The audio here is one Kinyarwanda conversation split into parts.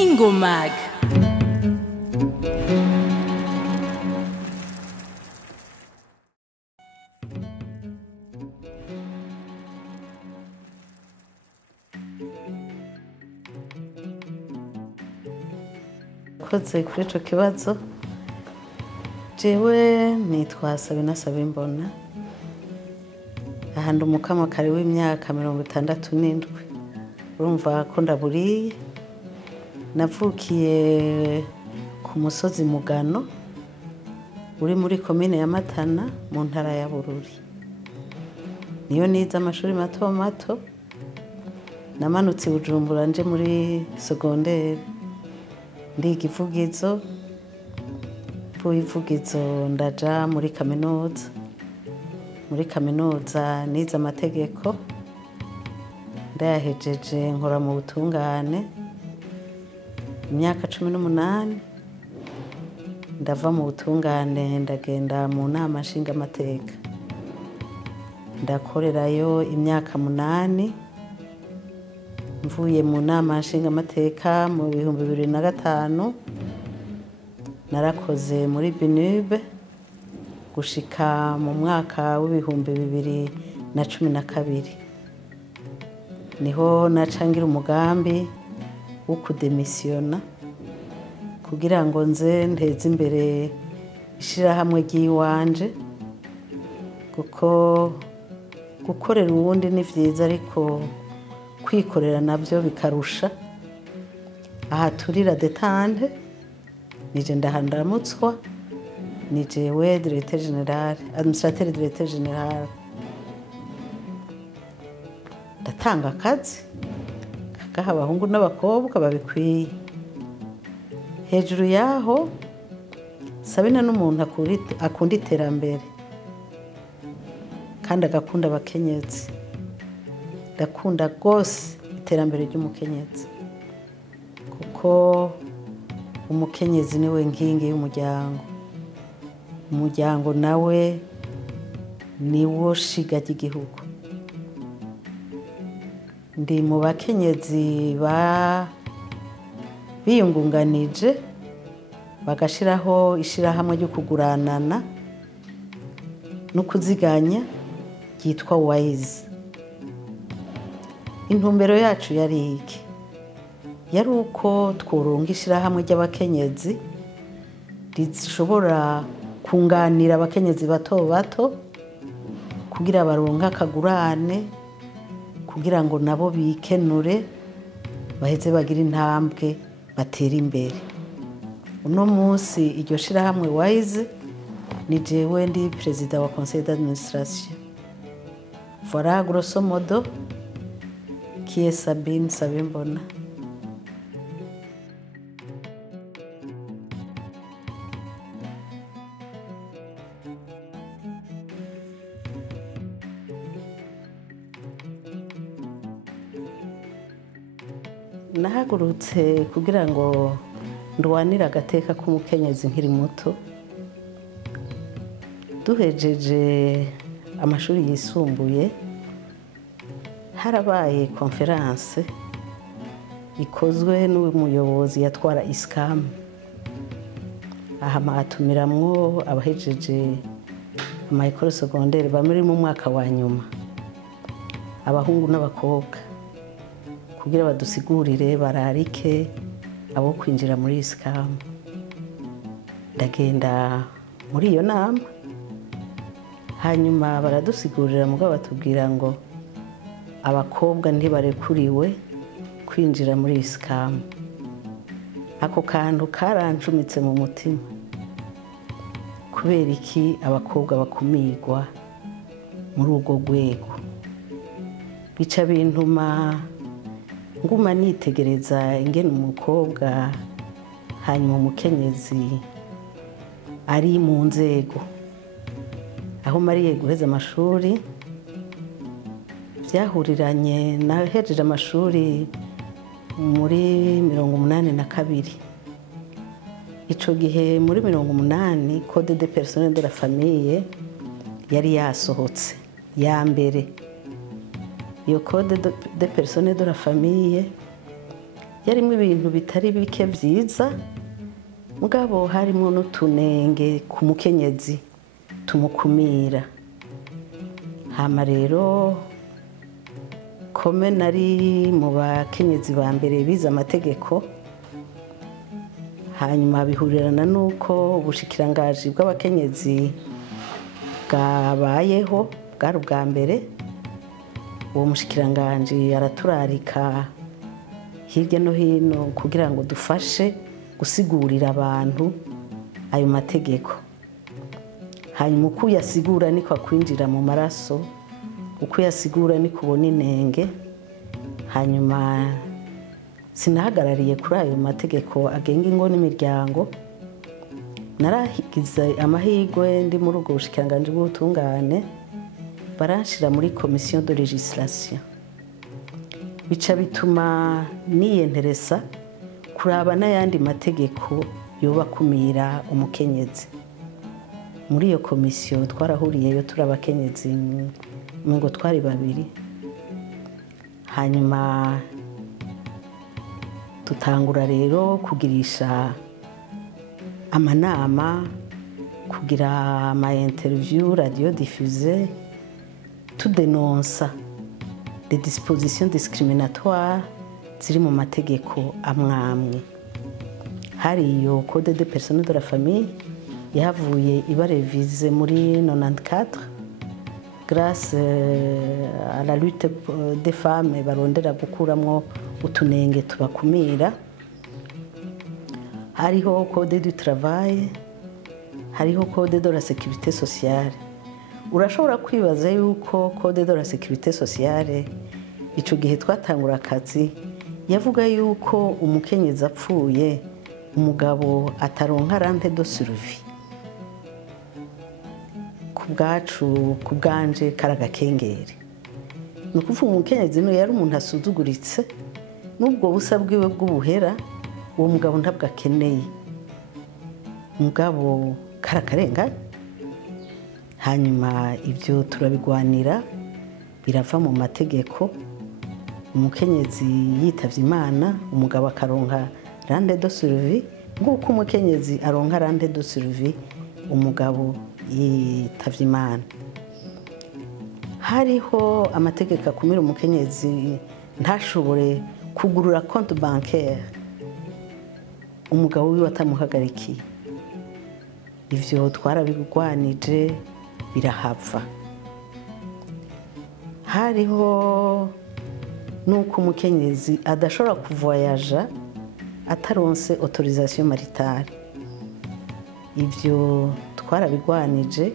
INGOMAG. Koze kuri ico kibazo jewe nitwa Sabine SABIMBONA ahandi umukama kare w'imyaka 67 urumva ko ndaburiye navukiye ku musozi Mugano uri muri komine ya Matana mu ntara ya Bururi niyo nize amashuri mato mato namanutse Bujumbura nje muri secondaire ndiga ivugizo ndaja muri kaminuza nize amategeko ndayahejeje nkora mu butungane imyaka 18 ndava mu butungane ndagenda mu nama nshinga amateka ndakorerayo imyaka 8 mvuye mu nama nshinga amateka mu 2005 narakoze muri binube gushika mu mwaka w'2012 niho nacangira umugambi wo kudemisiona kugira ngo nze nteze imbere ishirahamwe ry'iwanje kuko gukorera uwundi ni vyiza ariko kwikorera navyo bikarusha aha turira detante nije ndahandaramutswa nije we directeur général administrateur directeur général ndatanga akazi kagaha abahungu n'abakobwa babikwiye hejuru yaho Sabine n'umuntu akunda iterambere kandi agakunda abakenyezi ndakunda gose iterambere ry'umukenyezi kuko umukenyezi niwe nkingi y'umuryango nawe niwo shiga ry'igihugu ndi mu bakenyezi biyungunganije bagashiraho ishirahamwe ryo kuguranana no kuziganya ryitwa wise intumbero yacu yari iki yari uko tworonka ishirahamwe ry'abakenyezi rishobora kunganira abakenyezi bato bato kugira baronka akagurane kugira ngo nabo bikenure baheze bagira intambwe batera imbere uno munsi iryo shirahamwe wise ni jewe ndi president wa conseil d'administration voilà grosso modo qui est Sabine SABIMBONA. Nahagurutse kugira ngo ndwanire agateka k'umukenyezi nkiri muto duhejeje amashuri yisumbuye harabaye conference ikozwe n'umuyobozi yatwara iskam aha atumiramwo abahejeje amayekole secondaire bamuri mu mwaka wa nyuma abahungu n'abakobwa kugira badusigurire bararike abo kwinjira muri iskam ndagenda muri iyo nama hanyuma baradusigurira mugabo batubwira ngo abakobwa ntibarekuriwe kwinjira muri iskam ako kantu karancumitse mu mutima kubera iki abakobwa bakumirwa muri urwo rwego bica bintuma nguma nitegereza ingene umukobwa hanyuma umukenyezi ari mu nzego aho mariye guheza amashuri byahuriranye nahejeje amashuri muri 82 ico gihe muri 80 code de personnel de la famille yari yasohotse ya mbere iyo code de personne de la famille yarimwe ibintu bitari bike vyiza, mugabo harimo n'utunenge ku mukenyezi tumukumira. Hama rero kome nari mu bakenyezi ba mbere bize amategeko, hanyuma bihurirana nuko ubushikirangaji bw'abakenyezi bwabayeho bwari ubwa mbere. Uwo mushikiranganji araturarika hirya no hino kugira ngo dufashe gusigurira abantu ayo mategeko. Hanyuma uko yasigura niko kwinjira mu maraso, uko yasigura niko ubona inenge. Hanyuma sinahagarariye kuri ayo mategeko agenga ingo n'imiryango, narahigize amahirwe ndi muri ubwo bushikiranganji bw'ubutungane, baranshira muri commission de législation. Bica bituma niyenteresa kuraba n'ayandi mategeko yoba kumira umukenyezi. Muri iyo komisiyo twarahuriyeyo turi abakenyezi ngo twari babiri. Hanyuma tutangura rero kugirisha amanama, kugira ama interview radio diffusée, tudenonsa des dispositions discriminatoires ziri mu mategeko amwamwe. Hari iyo code de personne de la famille yavuye iba revise muri 94 grâce à la lutte des femmes barondera gukuramwo utunenge tubakumira. Hariho code du travail, hariho code de la sécurité sociale. Urashobora kwibaza yuko code de la sécurité sociale ico gihe twatangura akazi yavuga yuko umukenyezi apfuye umugabo ataronka rente de survie. Kubwacu kubwanje karagakengere. Nukuvuga umukenyezi no yari umuntu asuzuguritse, nubwo busa bwiwe bw'ubuhera uwo mugabo ntabwo akeneye. Mugabo karakarenga. Hanyuma ibyo turabigwanira birava mu mategeko. Umukenyezi yitavye Imana, umugabo akaronka rente de survie, nguko umukenyezi aronka rente de survie umugabo yitavye Imana. Hariho amategeko akumira umukenyezi ntashobore kugurura compte bancaire umugabo wiwe atamuhagarikiye. Ivyo twarabigwanije birahava. Hariho nuko umukenyezi adashobora kuvoyaja ataronse autorisation maritale. Ivyo twarabigwanije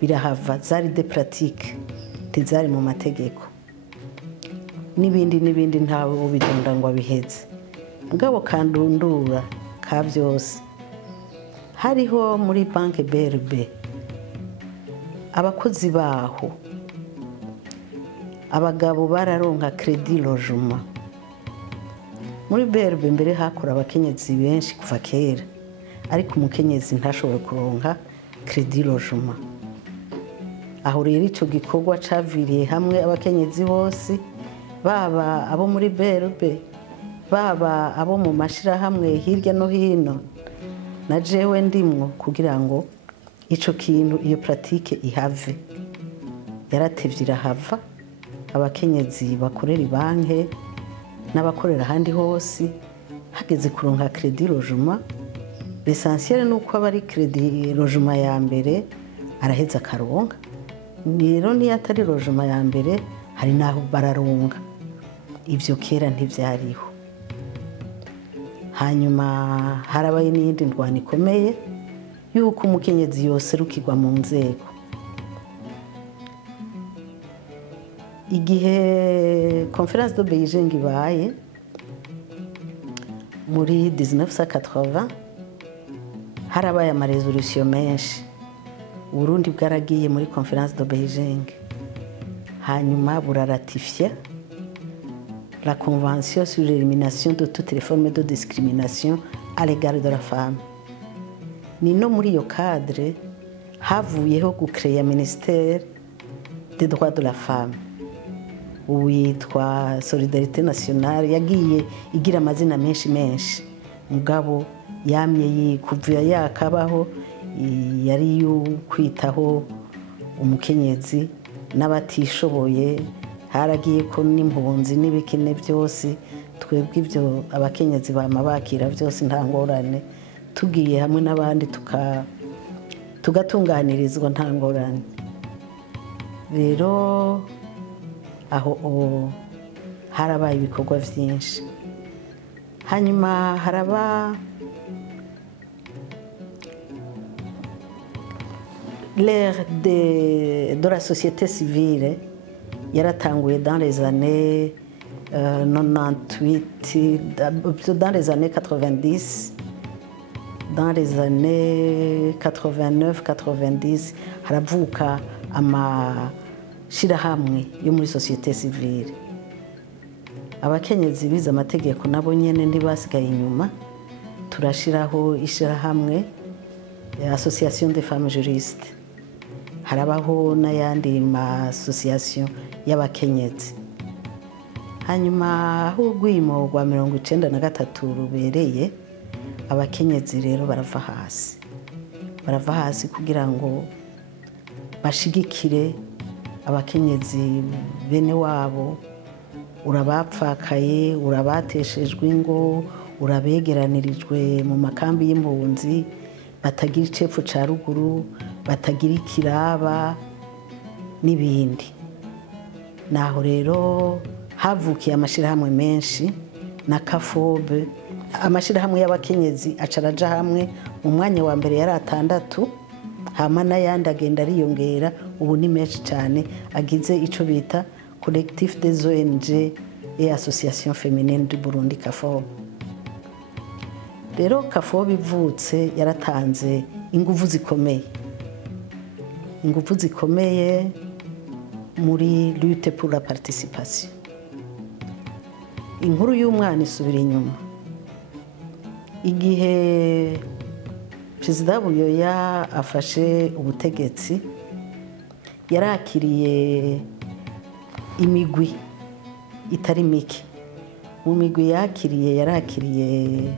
birahava, zari de pratique ntizari mu mategeko. N'ibindi ntawe ubidonda ngo abiheze. Mugabo kandundura ka vyose. Hariho muri banke BRB abakozi baho, abagabo bararonka credit logement. Muri BRB mbere hakora abakenyezi benshi kuva kera, ariko umukenyezi ntashobora kuronka credit logement. Aho rero ico gikorwa caviriye hamwe abakenyezi bose, baba abo muri BRB, baba abo mu mashirahamwe hirya no hino, na jewe ndimwo, kugira ngo ico kintu iyo pratique ihave. Yaratevye irahava. Abakenyezi bakorera ibanke n'abakorera ahandi hose hageze kuronka credit logement, l'essentiel nuko abari credit logement ya mbere araheza akaronka. Rero niyo atari logement ya mbere hari naho bararonka. Ivyo kera ntivyariho. Hanyuma harabaye n'iyindi ndwano ikomeye yuko umukenyezi yoserukirwa mu nzego. Igihe conference de Beijing ibaye muri 1980 harabaye ama resolution menshi. Burundi bwaragiye muri conference de Beijing, hanyuma buraratifier la convention sur l'élimination de toutes les formes de discrimination à l'égard de la femme. Ni no muri iyo cadre havuyeho gucreya ministère des droits de la femme. ubu yitwa Solidarité Nationale, yagiye igira amazina menshi mugabo yamye kuva yakabaho yari kwitaho umukenyezi n'abatishoboye, haragiye ko n'impunzi n'ibikene byose. Twebwe ibyo abakenyezi bama bakira byose nta ngorane, tugiye hamwe n'abandi tugatunganirizwa nta ngorane. Rero aho harabaye ibikorwa byinshi. Hanyuma haraba l'ère de la société civile yaratanguye dans les années 98, dans les années 90, dans les années 89-90 haravuka amashirahamwe yo muri société civile. Abakenyezi bize amategeko nabo nyene ntibasigaye inyuma, turashiraho ishirahamwe Association des femmes juristes, harabaho n'ayandi ma association y'abakenyezi. Hanyuma aho urwimo rwa 93 rubereye, abakenyezi rero barava hasi kugira ngo bashigikire abakenyezi bene wabo, urabapfakaye, urabateshejwe ingo, urabegeranirijwe mu makambi y'impunzi, batagira icepfo ca ruguru, batagira ikiraba n'ibindi. Naho rero havukiye amashirahamwe menshi na kafobe. Amashirahamwe y'abakenyezi acaraja hamwe, mu mwanya wa mbere yari 6, hama n'ayandi agenda ariyongera, ubu ni menshi cyane, agize ico bita collectif des ONG et association féminine du Burundi kafobe. Rero kafobe ivutse yaratanze ingufu zikomeye muri lutte pour la participation. Inkuru y'umwana isubira inyuma. Igihe Perezida Buyoya afashe ubutegetsi, yarakiriye imigwi itari mike. Mu migwi yarakiriye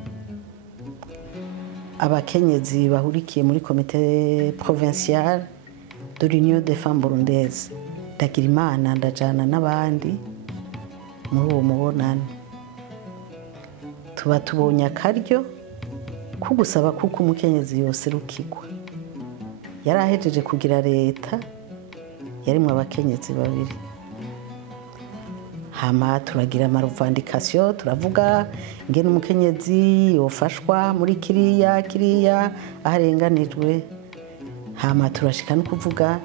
abakenyezi bahurikiye muri comité provincial de l'Union des femmes burundaises. Ndagira Imana ndajana n'abandi muri uwo mubonano. Tuba tubonye akaryo ko gusaba kuko umukenyezi yoserukirwa. Yarahejeje kugira leta yarimwe abakenyezi babiri. Hama turagira amarevendication, turavuga ingene umukenyezi yofashwa muri kiriya aharenganijwe. Hama turashika no kuvuga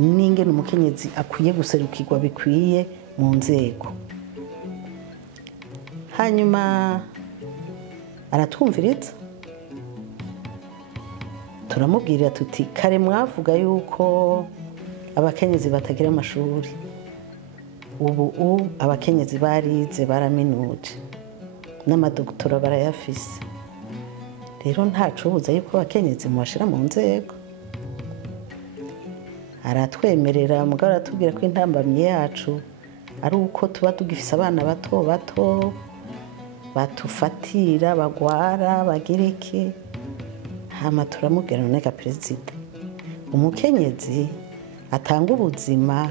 n'ingene umukenyezi akwiye guserukirwa bikwiye mu nzego. Hanyuma aratwumviriza, turamubwira tuti kare mwavuga yuko abakenyezi batagira amashuri, ubu abakenyezi barize baraminuje n'amadoktora barayafise. Rero ntacubuza yuko abakenyezi mubashira mu nzego. Aratwemerera, mugabo aratubwira ko intambamye yacu ari uko tuba tugifise abana bato batufatira, bagwara, bagira iki. Hama turamubwira none ka perezida, umukenyezi atanga ubuzima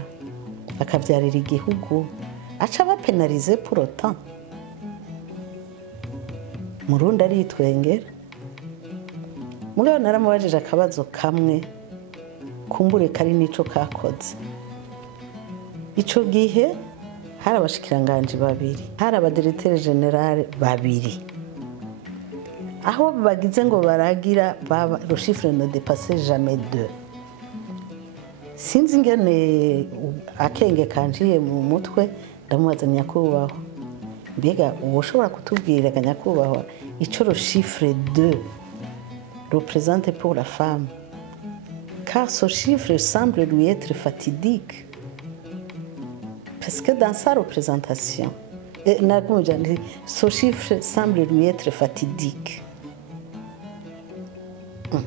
akavyarira igihugu, aca bapenalize pour autant. Murundi aritwengera. Mugabo naramubajije akabazo kamwe, kumbure kari nico kakoze. Ico gihe hari abashikiranganje babiri, hari abadirecteur general babiri. Aho bagize ngo baragira le chiffre ne dépassait jamais 2. Sinzi ingene akenge kanjiye mu mutwe, ndamubaza nyakubahwa, mbega ushobora kutubwira nyakubahwa ico le chiffre 2 représente pour la femme, car ce chiffre semble lui être fatidique, parce que dans sa représentation, ce chiffre semble lui être fatidique.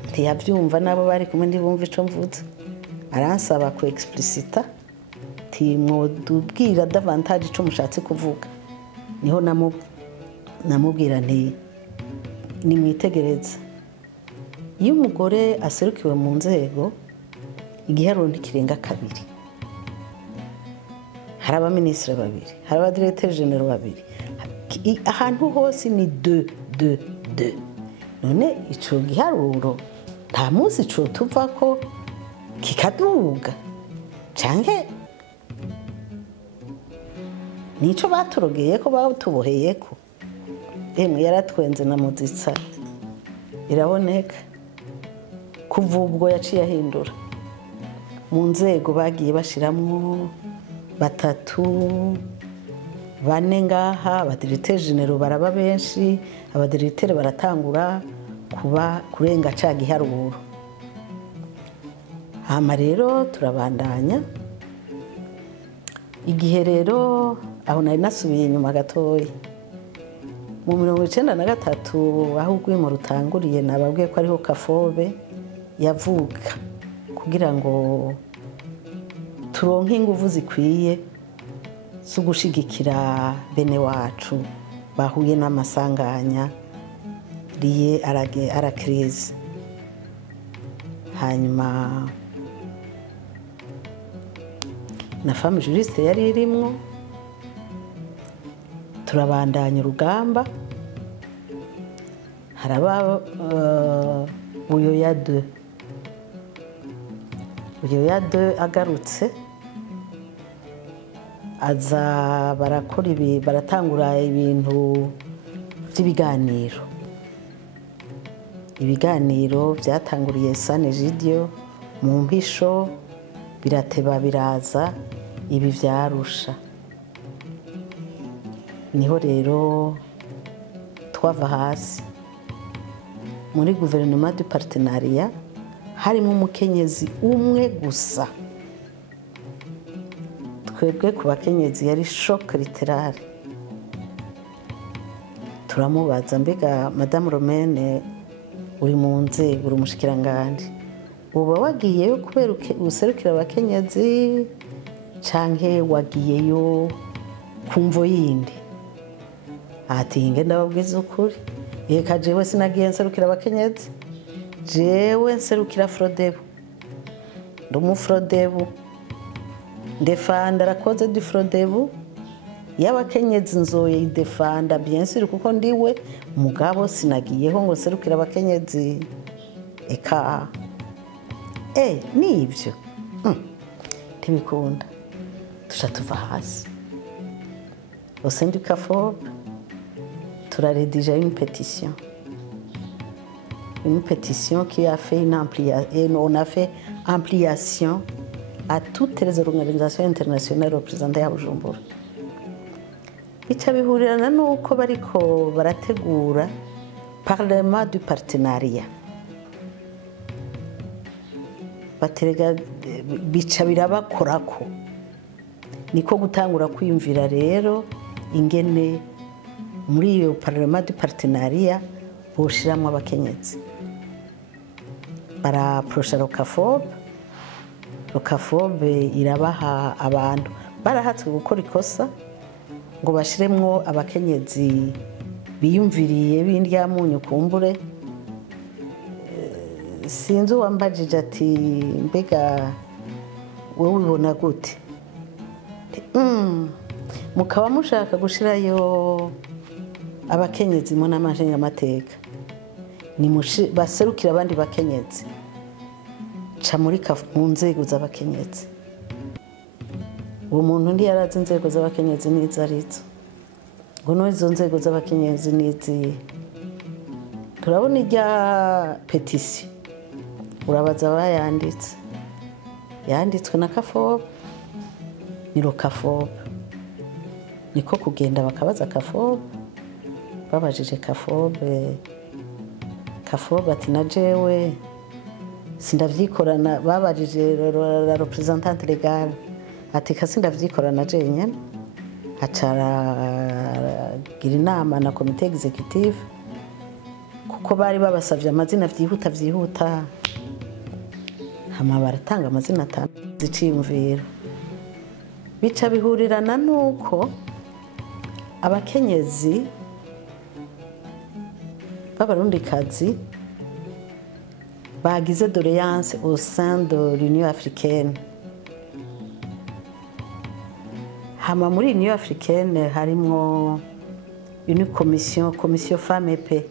Ntiyabyumva nabo bari kumwe ndibumva ico mvuze, aransaba ku explicita, ati mwodubwira davantage ico mushatse kuvuga. Niho namubwira nti nimwitegereze, iyo umugore aserukiwe mu nzego igiharuro ntikirenga kabiri. Hari abaminisitiri babiri, hari abadiregiteri jenero babiri, ahantu hose ni 2. None ico giharuro nta munsi co tuvako kikaduga canke nico baturogeyeko batuboheyeko. Emwe yaratwenze na muzitsa iraboneka kuva ubwo yaciye ahindura. Mu nzego bagiye bashiramwo 3, 4 ngaha, abadiregiteri jenero baraba benshi, abadiregiteri baratangura kuba kurenga ca giharuro. Hama rero turabandanya. Igihe rero aho nari nasubiye inyuma gatoya mu 1993 aho urwimo rutanguriye, nababwiye ko ariho kafobe yavuka kugira ngo turonke inguvu zikwiye zo gushigikira bene wacu bahuye n'amasanganya liye à la crise. Hanyuma na femme juriste yari irimwo, turabandanya urugamba. Haraba Buyoya 2 agarutse aza baratangura ibintu by'ibiganiro. Ibiganiro byatanguriye Sanejidio mu mpisho, birateba biraza ibi vya Arusha. Niho rero twava hasi muri gouvernement du partenariat, harimo umukenyezi umwe gusa. Twebwe ku bakenyezi yari shock littéraire. Turamubaza, mbega Madame Romaine uri mu nzego, uri umushikiranganje, uba wagiyeyo kubera userukira abakenyezi canke wagiyeyo kumvo yindi? Ati inge ndababwiza ukuri, eka jewe sinagiye nserukira abakenyezi, jewe nserukira Frodebu, ndumu Frodebu, ndefanda rakoze du Frodebu y'abakenyezi nzoye idefanda bien sûr kuko ndiwe mugabo sinagiyeho ngo nserukira abakenyezi. Eka nivyo ntibikunda, tusha tuva hasi au sein du CAFOB. Turarédiger une pétition qui a fait on a fait ampliation à toutes les organisations internationales représentées à Bujumbura. Bica bihurirana nuko bariko barategura parlement du partenariat. Baterega bica birabakorako, niko gutangura kwiyumvira rero ingene muri iyo parlement du partenariat boshiramwe abakenyezi. Baraprosha rokafobe irabaha abantu barahatswe gukora ikosa ngo bashiremwo abakenyezi biyumviriye b'indyamunyu kumbure. Sinzi uwambajije ati mbega wowe ubibona gute? Mukaba mushaka gushirayo abakenyezi mu nama nshingamateka, ni baserukira abandi bakenyezi, ca muri mu nzego z'abakenyezi. Uwo muntu ndi yarazi inzego z'abakenyezi n'izo arizo, ngo no izo nzego z'abakenyezi n'iziye. Turabona irya petisi, urabaza bayanditse, yanditswe na Kafobe, ni Kafobe. Niko kugenda bakabaza Kafobe, babajije Kafobe ati na jewe sindavyikorana. Babajije la représentante légale ati kasi ndavyikorana je nyene. Acara gira inama na comité exécutif kuko bari babasavye amazina vyihuta. Hama baratanga amazina 5 ziciyumvira. bica bihurirana nuko abakenyezi b'abarundikazi bagize doléance au sein de l'Union africaine. Hama muri Union africaine harimo une commission femme et paix.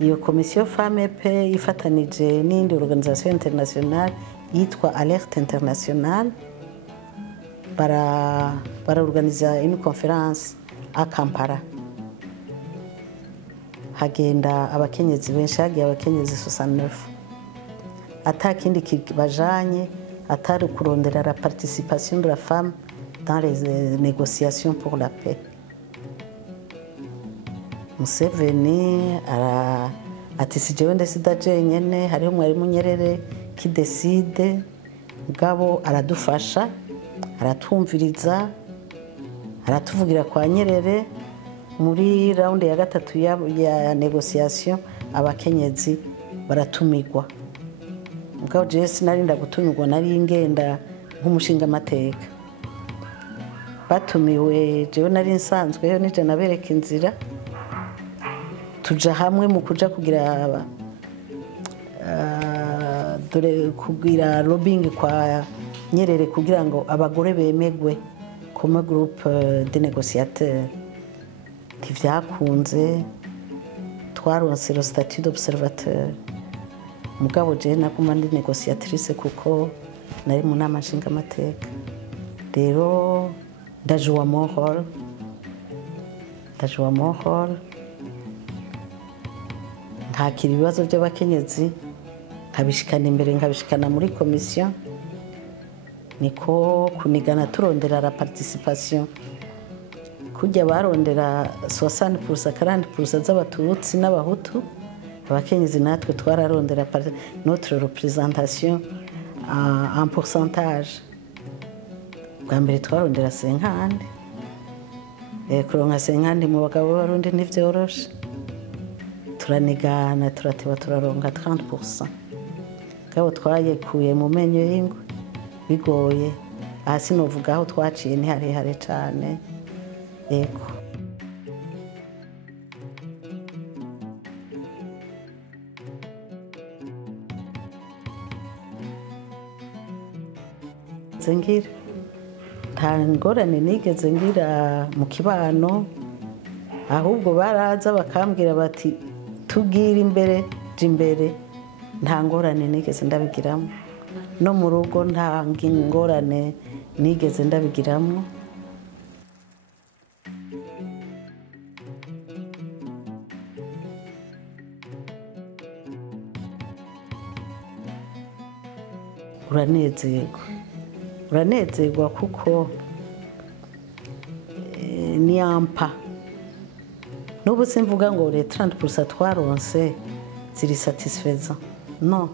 Iyo commission femme et paix ifatanije n'indi organisation internationale yitwa Alerte Internationale organiza une conférence à Kampala. Hagenda abakenyezi benshi, hagiye abakenyezi 69. Atakindi kibajanye atari kurondera la participation de la femme dans les négociations pour la paix. Museveni ati sijewe ndesida jenyene, hariho mwarimu Nyerere ki decide, mugabo aradufasha, aratumviriza, aratuvugira kwa Nyerere. Muri raundi ya gatatu ya négociation abakenyezi baratumigwa. Mugabo je sinarinda gutumigwa, nari ngenda nk'umushinga amateka. Batumiwe jewe nari nsanzweyo, nije nabereka inzira, tuja hamwe mu kuja kugira lobbying kwa Nyerere kugira ngo abagore bemegwe comme groupe de négociateurs. Tivyakunze, twaronse le statut d'observateur. Mugabo je naguma ndi négociatrice kuko nari mu nama nshinga amateka. Rero ndajuwa mon rôle, nkakira ibibazo by'abakenyezi, nkabishikana imbere, nkabishikana muri commission. Niko kunigana turondera la participation. Kujya barondera 60% 40% z'abatutsi n'abahutu, abakenyezi natwe twararondera notre représentation en pourcentage. Bwa mbere twarondera 50, kuronka 50 mu bagabo b'abarundi ntivyoroshe. Turanigana turateba turaronka 30%. Kabo twayekuye mu menyo y'ingwe bigoye. Hasi novuga aho twaciye ni harehare cane. Eko. Zengira nta ngorane nigeze ngira mu kibano, ahubwo baraza bakambwira bati tugira imbere jimbere. Nta ngorane nigeze ndabigiramo, no mu rugo nta ngorane nigeze ndabigiramo. Uranezerwa kuko ni ampa. N'ubu simvuga ngo les 30% twaronse ziri satisfaisant. No,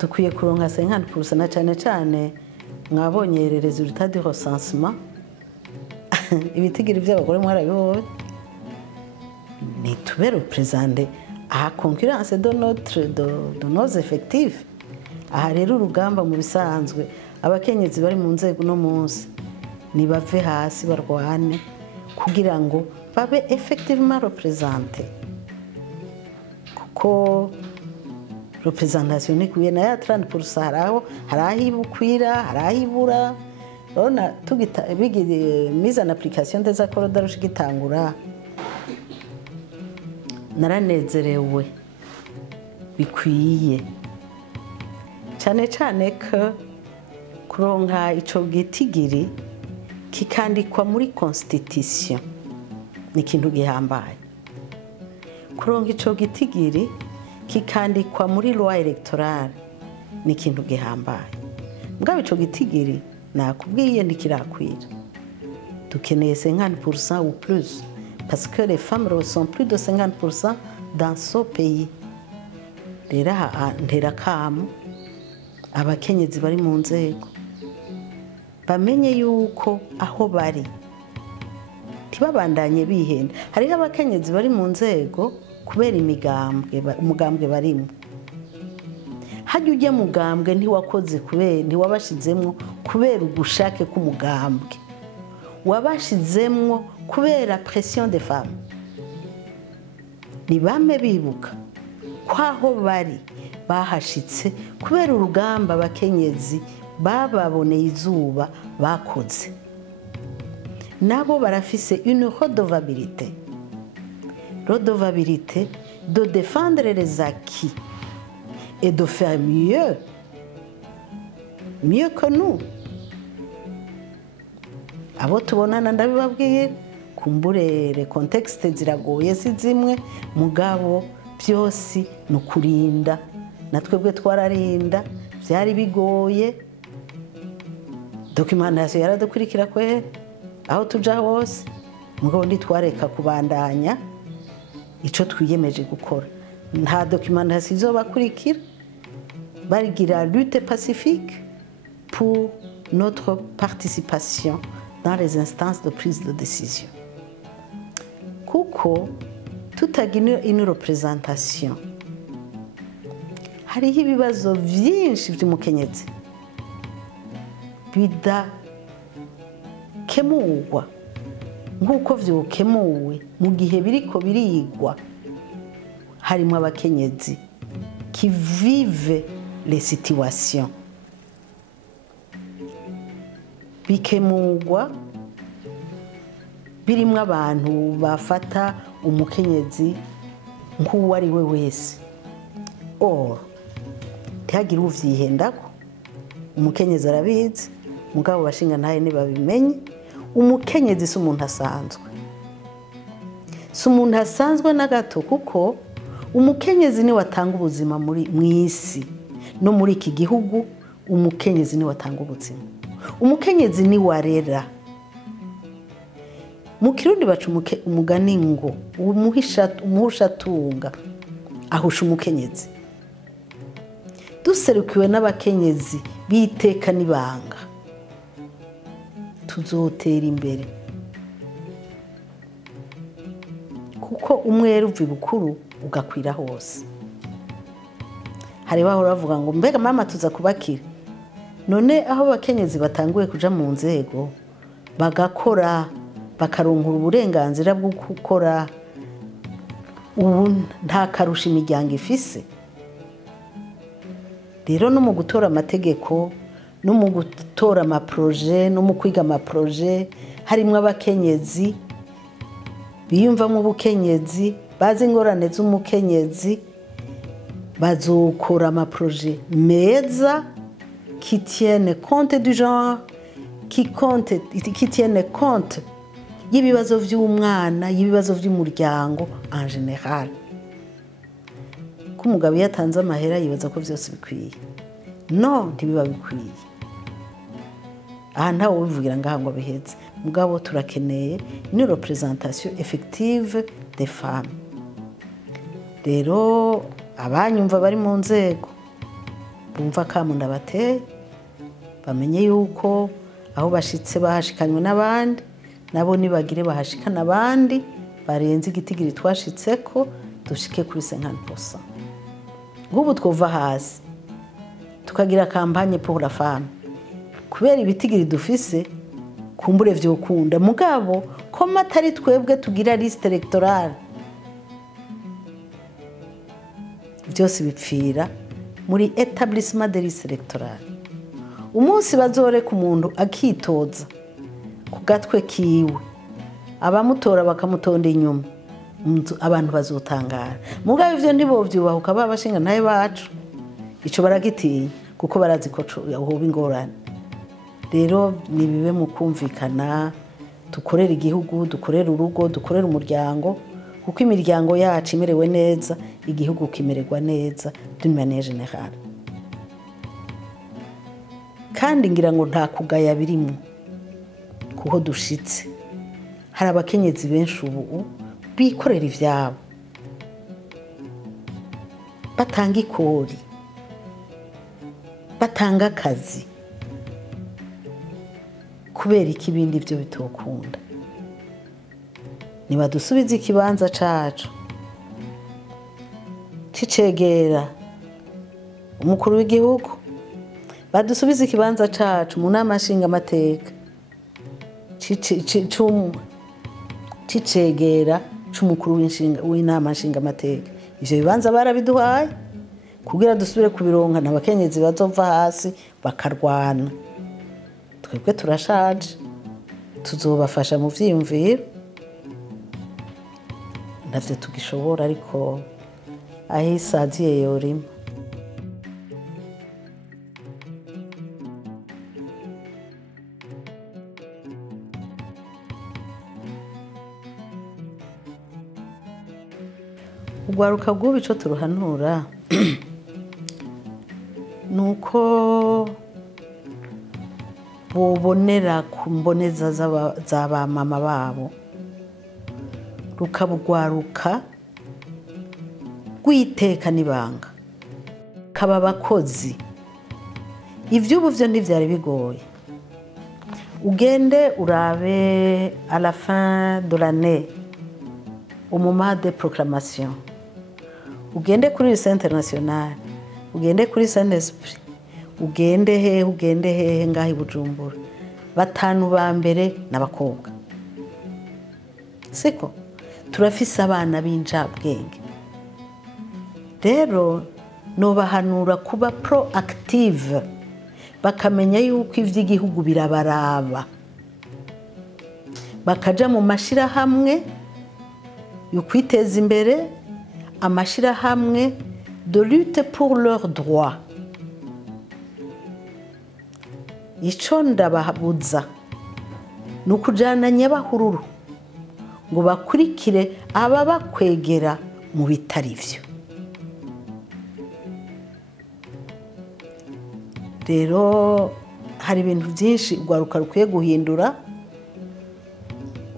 dukwiye kuronka 50% na cyane mwabonye les résultats du recensement. Ibitigiri by'abagore mwarabibonye. Ni tube représenter à concurrence de nos effectifs. Aha rero urugamba mu bisanzwe abakenyezi bari mu nzego no munsi ni bave hasi barwane kugira ngo babe effectivement représentés. Kuko représentation ni kuye na ya 30% harahibukwira, harahibura. Ona tugita bigire mise en application des accords d'Arusha gitangura. Naranezerewe bikwiye. Cyane ko kuronka ico gitigiri kikandikwa muri constitution ni kintu gihambaye. Kuronka ico gitigiri kikandikwa muri loi électorale ni kintu gihambaye. Mugabo ico gitigiri nakubwiye ndikirakwira. Dukeneye 50% ou plus parce que les femmes sont plus de 50% dans ce pays. Rero ntera kamu abakenyezi bari mu nzego bamenye yuko aho bari tibabandanye bihenda. Hariho abakenyezi bari mu nzego kubera umugambwe barimo. Hajya ujya mugambwe ntiwakoze kubera ntiwabashizemo kubera ugushake k'umugambwe wabashizemwo kubera pression des femmes. Nibame bibuka kwaho bari bahashitse kubera urugamba abakenyezi bababoneye izuba bakoze. Nabo barafise une redevabilité de défendre les acquis et de faire mieux que nous. Abo tubonana ndabibabwiye kumburere contexte ziragoye si zimwe mugabo byose nukurinda natwebwe twararinda byari bigoye. Documentation yaradukurikira kwe aho tuja hose mugabo nditwareka kubandanya ico twiyemeje gukora. Nta documentation izobakurikira barigira lutte pacifique pour notre participation dans les instances de prise de décision. Kuko tutagira une représentation hariho ibibazo vyinshi vy'umukenyezi bidakemurwa nk'uko vyokemuwe mu gihe biriko birigwa. Harimo abakenyezi qui vivent les situations bikemurwa birimwo abantu bafata umukenyezi nk'uwo ari we wese. Or ntihagire uvyihendako. Umukenyezi arabizi mugabo bashinga ntaye ntibabimenye. Umukenyezi si umuntu asanzwe, si umuntu asanzwe na gato, kuko umukenyezi ni watanga ubuzima mw'isi no muri iki gihugu. Umukenyezi ni watanga ubuzima, umukenyezi ni warera. Mu Kirundi baca umugani ngo umuhushatunga ahusha umukenyezi. Duserukiwe n'abakenyezi biteka n'ibanga tuzotera imbere, kuko umwere uva ibukuru ugakwira hose. Hari bahora bavuga ngo mbega mama tuza kubakira. None aho abakenyezi batanguye kuja mu nzego bagakora bakaronkura uburenganzira bwo gukora, ubu nta karusha imiryango ifise. Rero no mu gutora amategeko no mu gutora amaproje no mu kwiga amaproje harimwo abakenyezi biyumvamo ubukenyezi, bazi ingorane z'umukenyezi, bazokora amaproje meza qui tienne compte du genre, qui tienne compte y'ibibazo vy'umwana, y'ibibazo vy'umuryango en général. Kumugabo yatanze amahera yibaza ko byose bikwiye. No, ntibiba bikwiye. Aha ntawe ubivugira ngaha ngo biheze. Mugabo turakeneye une représentation effective des femmes. Rero abanyumva bari mu nzego bumva kamunda bateye bamenye yuko aho bashitse bahashikanywe n'abandi, nabo nibagire bahashikana abandi barenze igitigiri twashitseko dushike kuri 50%. Ngubu twova hasi tukagira campagne pour la femme kubera ibitigiri dufise kumbure vyokunda. Mugabo ko matari twebwe tugira liste electorale byose bipfira muri établissement de liste electorale. Umunsi bazoreka umuntu akitoza ku gatwe kiwe abamutora bakamutonda inyuma, abantu bazotangara. Mugabo ivyo ndibovyubahuka babashinga naye bacu ico baragitinya kuko barazi ko hoba ingorane. Rero nibibe mu kumvikana, dukorera igihugu, dukorera urugo, dukorera umuryango, kuko imiryango yacu imerewe neza igihugu kimererwa neza d'une manière générale. Kandi ngira ngo nta kugaya birimo kuho dushitse. Hari abakenyezi benshi ubu bikorera ivyabo, batanga ikori, batanga akazi, kubera iki ibindi byo bitokunda. Nibadusubize ikibanza cacu cicegera umukuru w'igihugu, badusubize ikibanza cacu mu nama nshingamateka cicegera c'umukuru w'inama nshingamateka. Ivyo bibanza barabiduhaye kugira dusubire kubironka, n'abakenyezi bazova hasi bakarwana. Twebwe turashaje, tuzobafasha mu vyiyumviro, ntavyo tugishobora, ariko aho isaziye yorima. Ugwaruka bw'ubu ico turuhanura nuko bobonera ku mboneza z'aba mama babo, rukabugwaruka rwiteka n'ibanga, kaba abakozi. Ivy'ubu vyo ntivyari bigoye. Ugende urabe à la fin de l'année au moment de proclamation, ugende kuri lycée international, ugende kuri Saint-Esprit, ugende hehe ngaho i Bujumbura, batanu ba mbere n'abakobwa. Siko turafise abana b'injabwenge. Rero nobahanura kuba proactive, bakamenya yuko ivy'igihugu birabaraba, bakaja mu mashirahamwe yo kwiteza imbere, amashirahamwe de lutte pour leurs droits. Ico ndababuza ni ukujana nyabahururu ngo bakurikire ababakwegera mu bitari vyo. Rero hari ibintu byinshi ugwaruka rukwiye guhindura.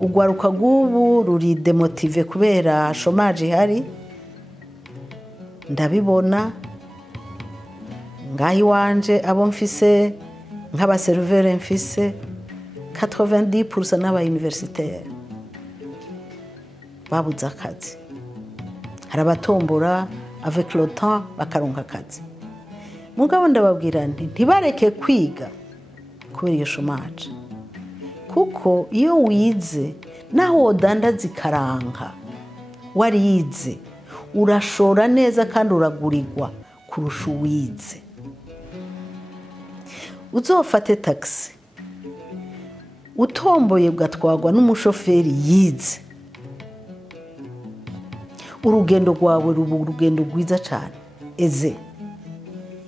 Ugwaruka rw'ubu ruri demotive kubera chômage ihari, ndabibona ngaho iwanje abo mfise nk'abaserivere mfise 90% n'aba universitaire babuze akazi. Hari abatombora avec le temps bakaronka akazi. Mugabo ndababwira nti ntibareke kwiga kubera iyo chômage, kuko iyo wize naho wodandaza ikaranga warize urashora neza kandi uragurirwa kurusha uwize. Uzofate taxi utomboye ugatwagwa n'umushoferi yize, urugendo rwawe ruba urugendo rwiza cyane. Eze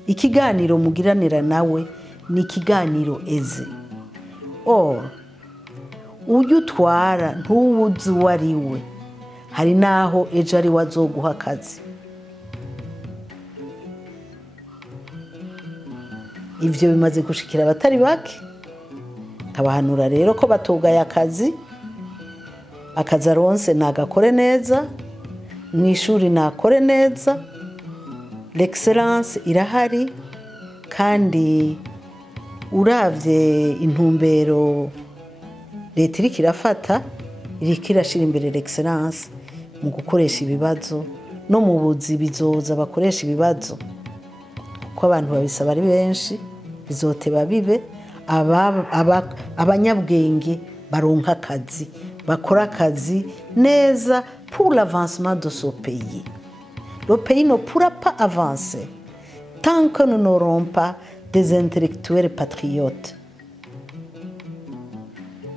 ikiganiro mugiranira nawe ni ikiganiro eze. Uyu utwara ntuwuzi uwo ari we, hari naho ejo ari we azoguha akazi. Ivyo bimaze gushikira abatari bake, kabahanura rero ko batogaye akazi aronse nagakore neza, mw'ishuri nakore neza. L'excellence irahari, kandi uravye intumbero leta iriko irafata, iriko irashira imbere l'excellence mu gukoresha ibibazo no mu buzi bizoza bakoresha ibibazo, kuko abantu babisaba ari benshi, bizoteba bibe abanyabwenge baronka akazi, bakora akazi neza pour l'avancement de ce pays. Le pays ne pourra pas avancer tant que nous n'aurons pas des intellectuels patriotes.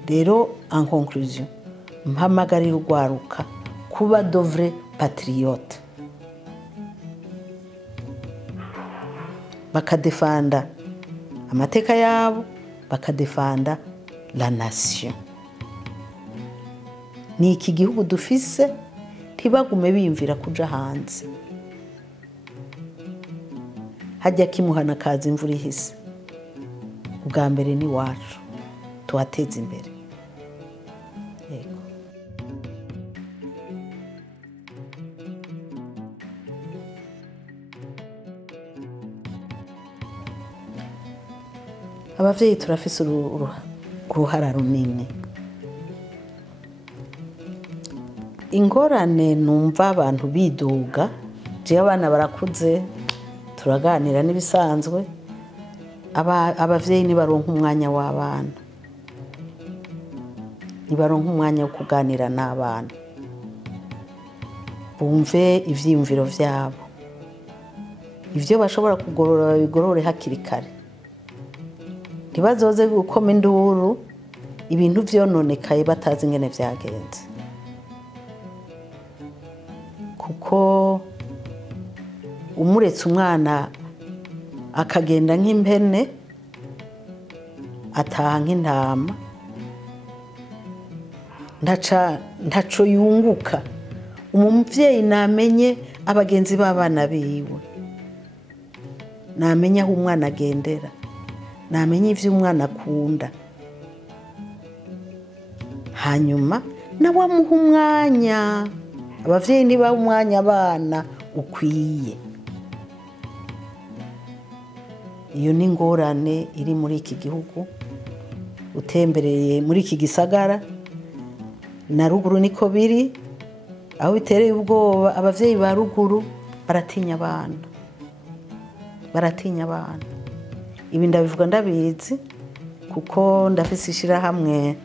Rero en conclusion, mpamagarira ugwaruka kuba de vrais patriotes, bakadefanda amateka yabo, bakadefanda la nation. Ni iki gihugu dufise, ntibagume biyumvira kuja hanze. Hajya kimuhana kazi imvura ihise. Ubwa mbere ni wacu, tuhateze imbere. Yego. Abavyeyi turafise uruhara runini. Ingorane numva abantu bidoga, je abana barakuze turaganira n'ibisanzwe, abavyeyi nibaronka umwanya w'abana, nibaronka umwanya wo kuganira n'abana, bumve ivyiyumviro vyabo, ivyo bashobora kugorora babigorore hakiri kare, ntibazoze gukoma induru ibintu vyononekaye batazi ingene vyagenze, kuko umuretse umwana akagenda nk'impene ataha nk'intama ntaco yunguka. Umuvyeyi namenye abagenzi b'abana biwe, namenye aho umwana agendera, namenye ivyo umwana akunda, hanyuma nawe amuha umwanya. Abavyeyi ntibaha umwanya abana ukwiye. Iyo ni ingorane iri muri iki gihugu, utembereye muri iki gisagara na ruguru niko biri, aho bitereye ubwoba. Abavyeyi ba ruguru baratinya abana, baratinya abana. Ibi ndabivuga ndabizi kuko ndafise ishirahamwe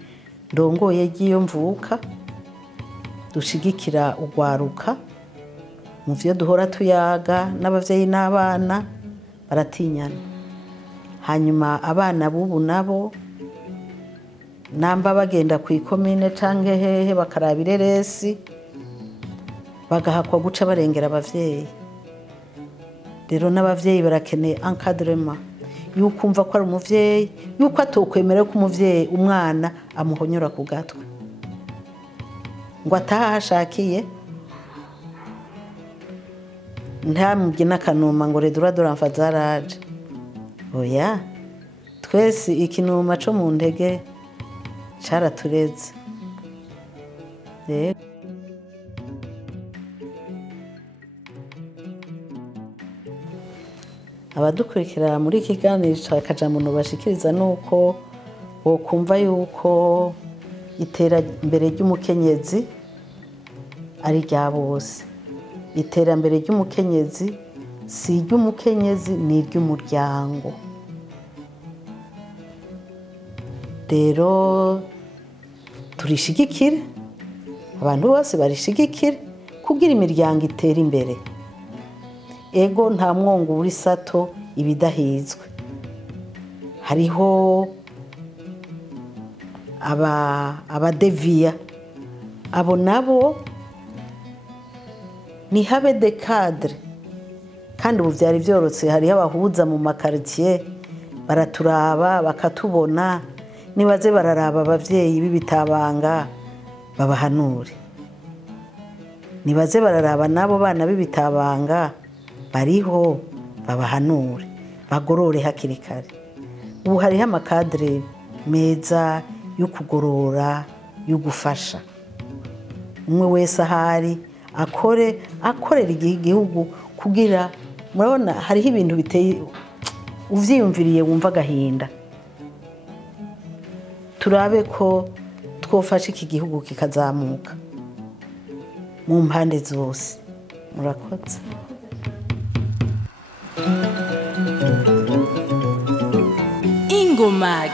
ndongoye ry'iyo mvuka, dushigikira urwaruka mu vyo duhora tuyaga n'abavyeyi n'abana baratinyana. Hanyuma abana bubu nabo namba bagenda ku ikomine canke hehe bakaraba ireresi bagahakwa guca barengera abavyeyi. Rero n'abavyeyi barakeneye encadrement, yuko umva ko ari umuvyeyi, yuko atokwemera ko umuvyeyi umwana amuhonyora ku gatwe ngo ataha hashakiye, ntamubye n'akanuma ngo redura doramfa zaraje. Oya, twese ikinuma co mu ndege caratureze. Abadukurikira muri iki kiganiro akajambo bashikiriza nuko bokumva yuko iterambere ry'umukenyezi ari rya bose. Iterambere ry'umukenyezi si iry'umukenyezi, ni iry'umuryango. Rero turishigikire, abantu bose barishigikire kugira imiryango itera imbere. Ego nta mwongo uri sato ibidahizwe. Hariho abadeviya, abo nabo ni habe de cadre, kandi ubu vyari vyorotse. Hariho abahuza mu makaritiye baraturaba bakatubona, nibaze bararaba abavyeyi b'ibitabanga babahanure, nibaze bararaba nabo bana b'ibitabanga bariho babahanure, bagorore hakiri kare. Ubu hariho amakadre meza yo kugorora, yo gufasha umwe wese ahari akorera igihugu kugira. Murabona hariho ibintu biteye uvyiyumviriye wumva agahinda. Turabe ko twofasha iki gihugu kikazamuka mu mpande zose. Murakoze. INGOMAG.